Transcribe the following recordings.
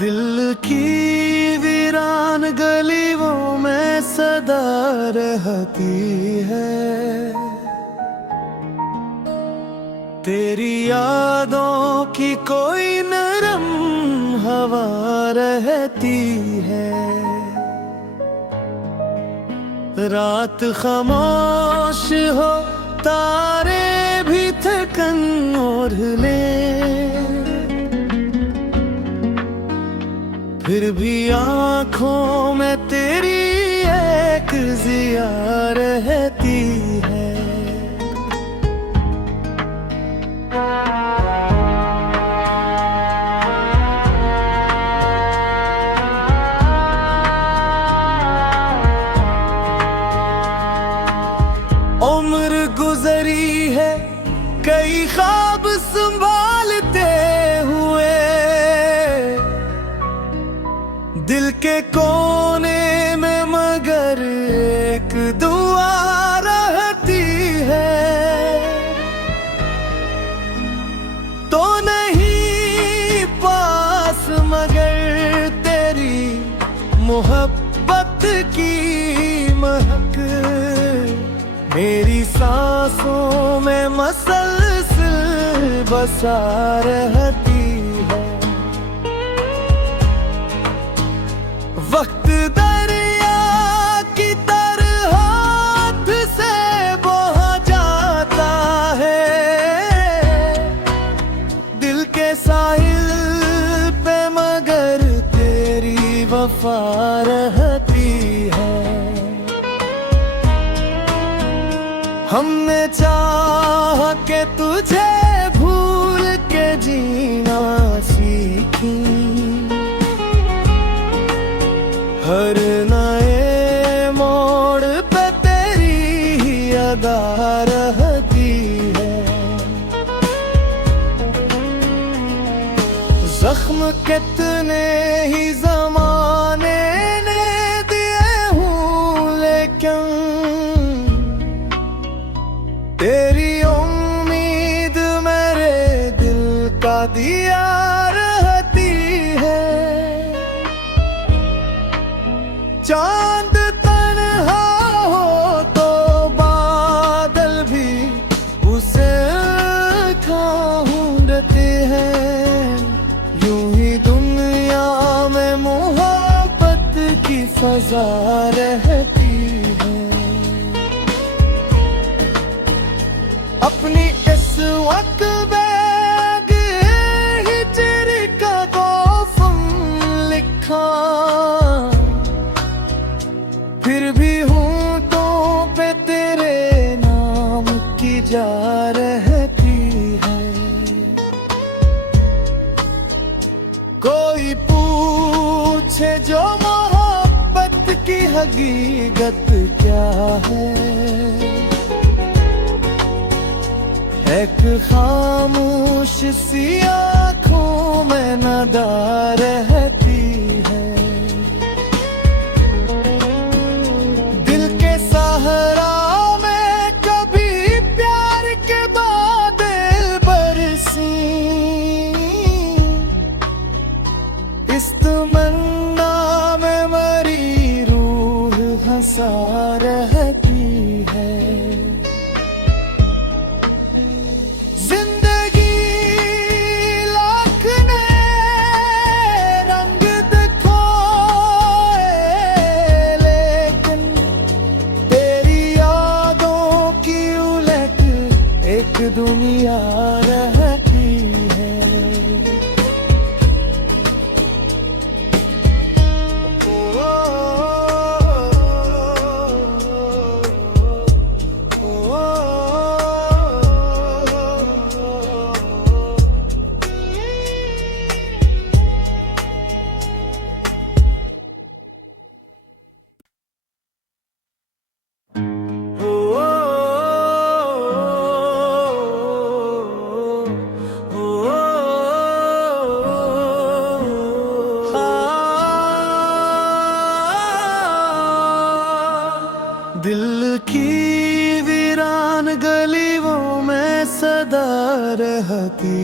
दिल की वीरान गलियों में सदा रहती है। तेरी यादों की कोई नरम हवा रहती है। रात खामोश हो, तारे भी थकन ओढ़ ले, फिर भी आँखों में तेरी एक जिया रहती है। उम्र गुजरी है कई ख्वाब संभालते हुए, दिल के कोने में मगर एक दुआ रहती है। तो नहीं पास मगर तेरी मोहब्बत की महक मेरी सांसों में मसलसल बसा रहती है। वक्त दरिया की तरह हाथ से बहा जाता है, दिल के साहिल पे मगर तेरी वफा रहती है। हमने चाह के तुझे भूल के जीना सीखी, हर नए मोड़ पे तेरी ही अदा रहती है। जख्म कितने ही ज़माने ने दिए हूँ, लेकिन तेरी उम्मीद मेरे दिल का दिया रहती है। चांद तन्हा हो तो बादल भी उसे ढूंढते हैं। यूं ही दुनिया में मोहब्बत की फजा रहती है। अपनी इस वक्त बैग हिजर का कौफम लिखा, फिर भी होंठों पे तेरे नाम की जा रहती है। कोई पूछे जो मोहब्बत की हकीकत क्या है, एक खामोश सी आँखों में नदा रहती है। दिल के सहारा में कभी प्यार के बादल बरसी, इस तमन्ना में मरी रूह हंसा रहती है। दुनिया रहती है। ओ, ओ, ओ, दिल की वीरान गलियों में सदा रहती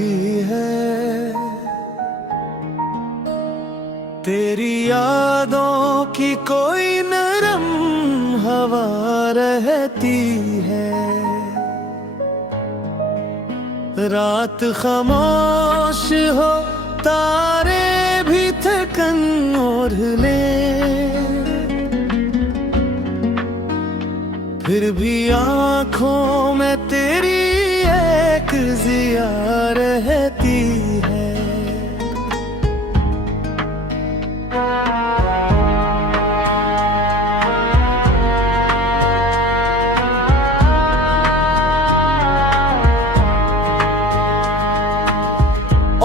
है। तेरी यादों की कोई नरम हवा रहती है। रात खामोश हो, तारे भी थकन ओढ़ ले, फिर भी आँखों में तेरी एक जिया रहती है।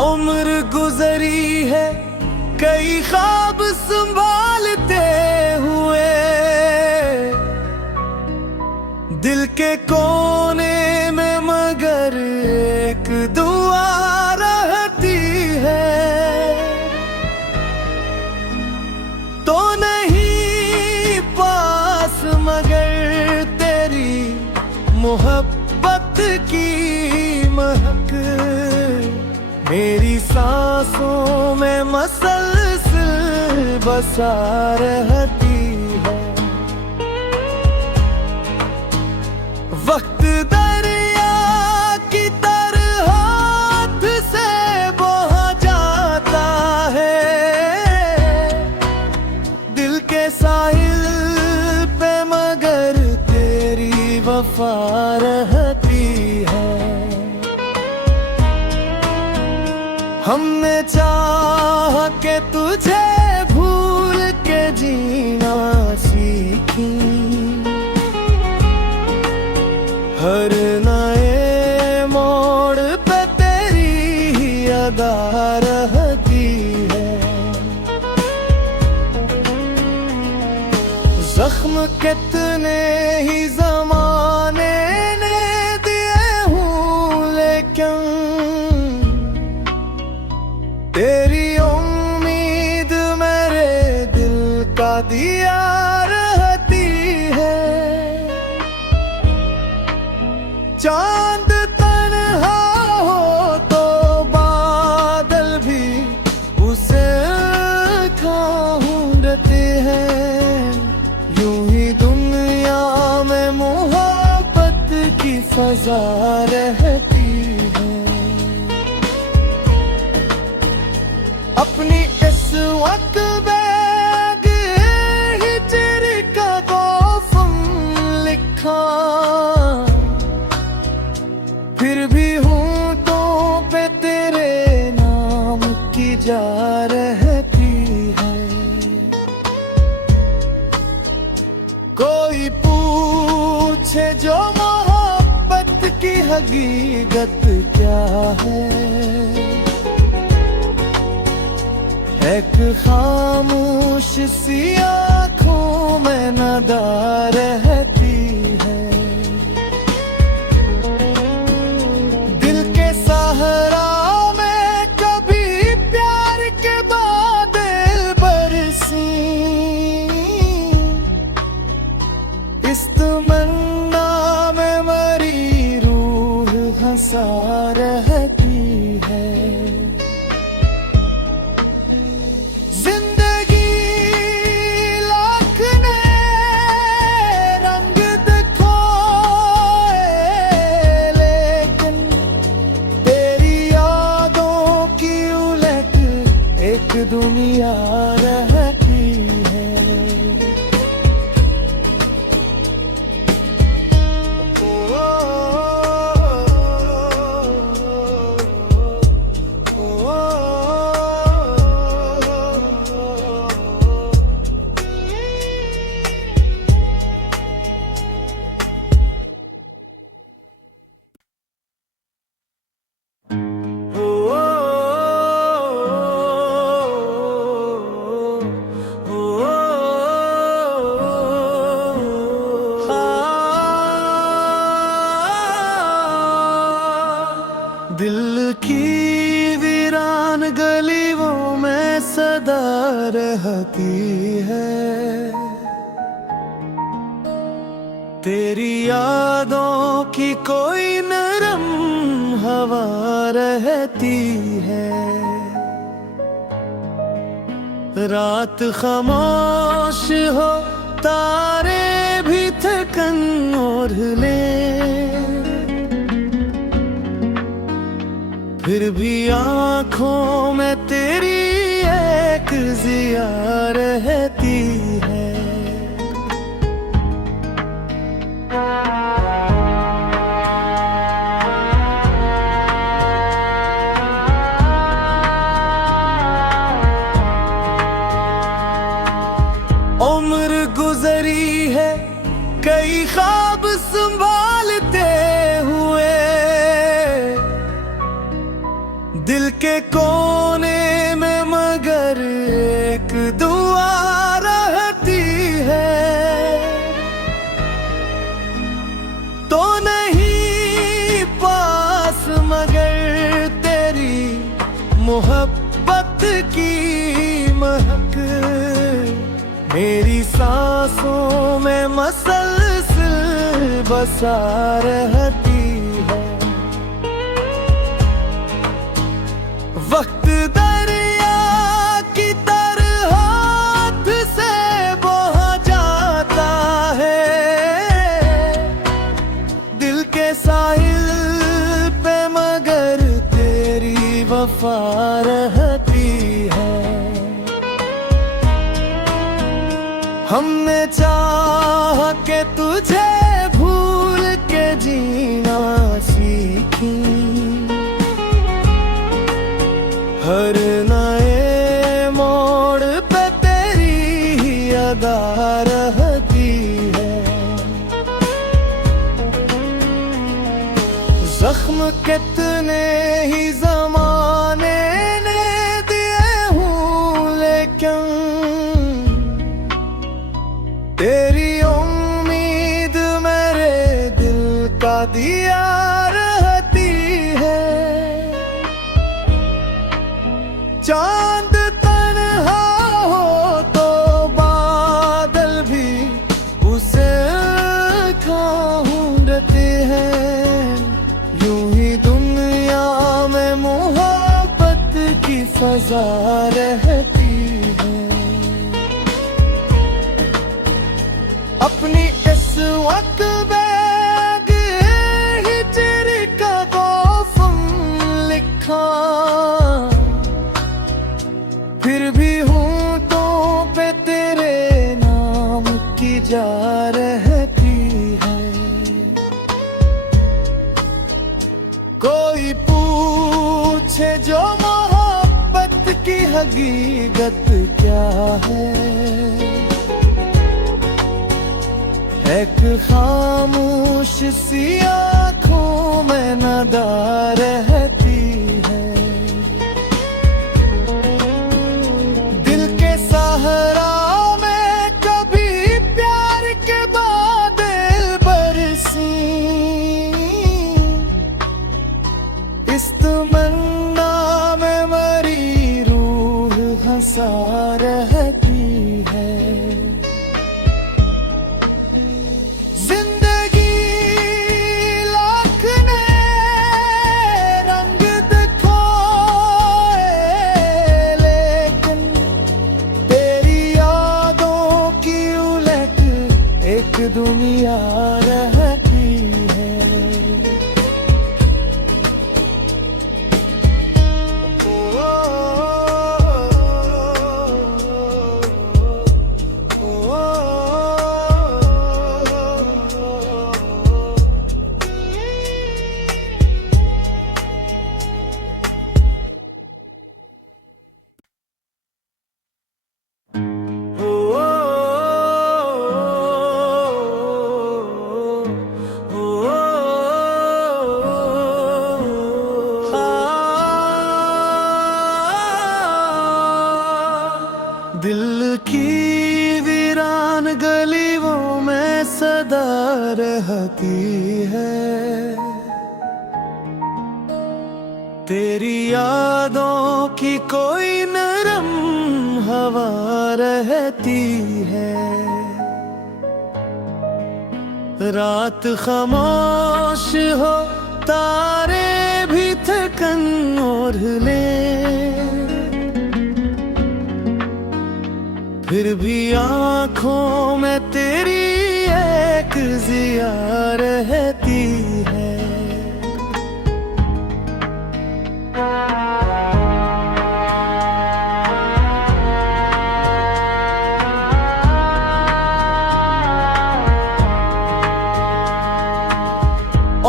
उम्र गुजरी है कई ख्वाब संभालते हुए, दिल के कोने में मगर एक दुआ रहती है। तो नहीं पास मगर तेरी मोहब्बत की महक मेरी सांसों में मसलसल बसा रहती है। वक्त दरिया की तरह हाथ से बहा जाता है, दिल के साहिल पे मगर तेरी वफा रहती है। हमने चाह के तुझे भूल के जीना सीखी, हर नए मोड़ पे तेरी ही अदा रहती है। जख्म कितने ही ज़माने ने दिए हूँ, लेकिन तेरी उम्मीद मेरे दिल का दिया रहती है। चांद तन्हा हो तो बादल भी उसे ढूंढते हैं, यूं ही दुनिया में मोहब्बत की फजा रहती है। अपनी इस वक्त बैग हिजर का कौफम लिखा, फिर भी हूँ तो पे तेरे नाम की जा रहती है। कोई पूछे जो मोहब्बत की हकीकत क्या है, एक खामोश सी आँखों में नदा रहती है। दिल के सहारा में कभी प्यार के बादल बरसी, इस तमन्ना में मरी रूह हंसा रहती है। दुनिया रहती है। ओ, ओ, ओ, दिल की वीरान गलियों में सदा रहती है। तेरी यादों की कोई नरम हवा रहती है। रात खामोश हो, तारे भी थकन ओढ़ ले, फिर भी आँखों में तेरी एक जिया रहती है। उम्र गुजरी है कई ख्वाब संभालते हुए, दिल के कोने में मगर एक दुआ रहती है। तो नहीं पास मगर तेरी मोहब्बत की महक मेरी सांसों में मसलसल बसा रहती है। वक्त दरिया की तरह हाथ से बहा जाता है, दिल के साहिल पे मगर तेरी वफा रहती है। हमने चाह के तुझे भूल के जीना सीखी, हर नए मोड़ पे तेरी ही अदा रहती है। जख्म कितने ही ज़माने ने दिए हूँ, लेकिन तेरी उम्मीद मेरे दिल का दिया रहती है। चांद तन्हा हो तो बादल भी उसे ढूंढते हैं, यूं ही दुनिया में मोहब्बत की फजा रहती है। अपनी इस वक्त बैग हिजर का कौफम लिखा, फिर भी होंठों पे तेरे नाम की जा रहती है। कोई पूछे जो मोहब्बत की हकीकत क्या है, एक खामोश सी आँखों में नदा रहती है। दिल के सहारा में कभी प्यार के बादल बरसी, इस तमन्ना में मरी रूह हंसा रहती है। दुनिया रहती है। ओ, ओ, ओ, दिल की वीरान गलियों में सदा रहती है, तेरी यादों की कोई नरम हवा रहती है। रात खामोश हो, तारे भी थकन ओढ़ ले, भी आँखों में तेरी एक जिया रहती है।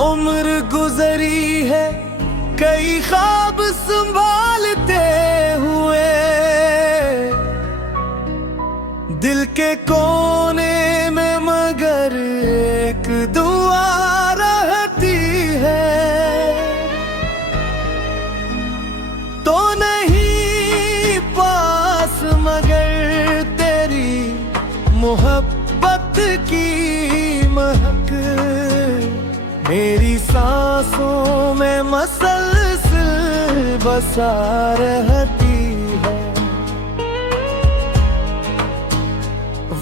उम्र गुजरी है कई ख्वाब संभालते हुए, दिल के कोने में मगर एक दुआ रहती है। तो नहीं पास मगर तेरी मोहब्बत की महक मेरी सांसों में मसलसल बसा रहती है।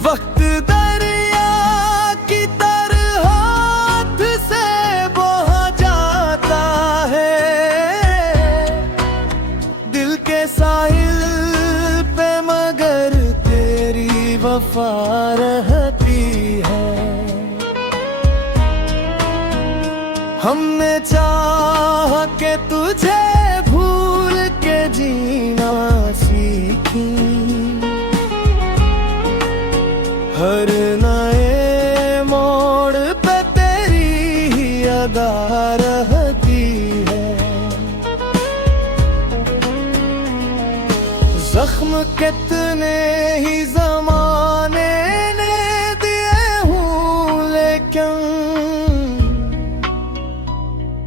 वक्त दरिया की तरह हाथ से बहा जाता है दिल के साहिल पे, मगर तेरी वफा रहती है। हमने चाह के तुझे भूल के जीना सीखी, हर नए मोड़ पे तेरी ही अदा रहती है। जख्म कितने ही ज़माने ने दिए हूँ, लेकिन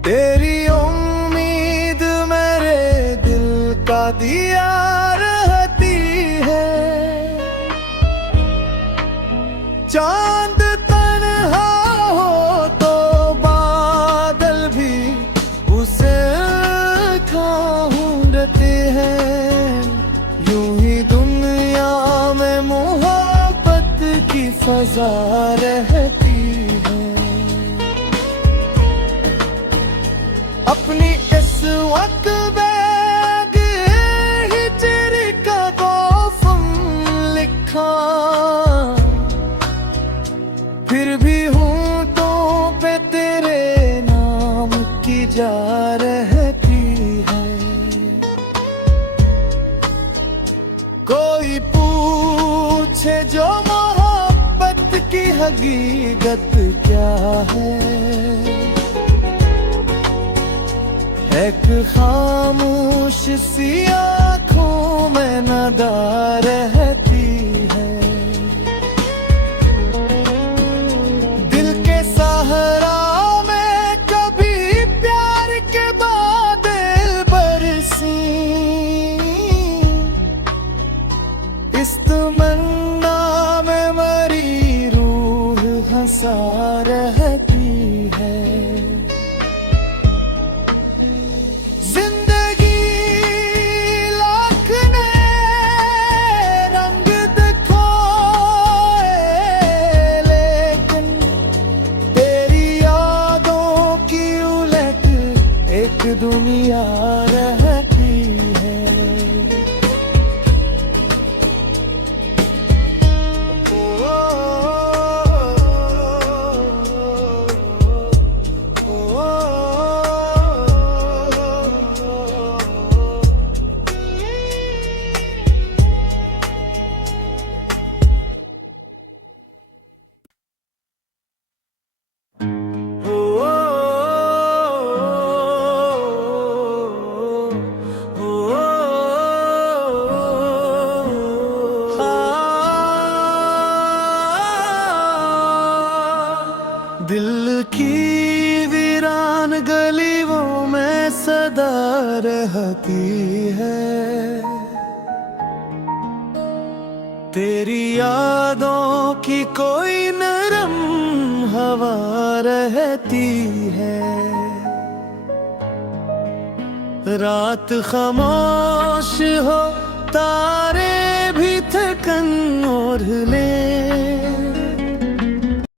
तेरी उम्मीद मेरे दिल का दिया रहती है। चांद तन्हा हो तो बादल भी उसे ढूंढते हैं, यूं ही दुनिया में मोहब्बत की फजा रहती है। अपनी इस वक्त बैग हिजर का तोफम लिखा, फिर भी होंठों पे तेरे नाम की जा रहती है। कोई पूछे जो मोहब्बत की हकीकत क्या है, एक खामोश सी आँखों में नदा रहती है। दिल के सहारा में कभी प्यार के बादल बरसी, इस तमन्ना में मरी रूह हंसा रहती है। दुनिया रहती है। दिल की वीरान गलियों में सदा रहती है, तेरी यादों की कोई नरम हवा रहती है। रात खामोश हो तारे भी थकन ओढ़ ले,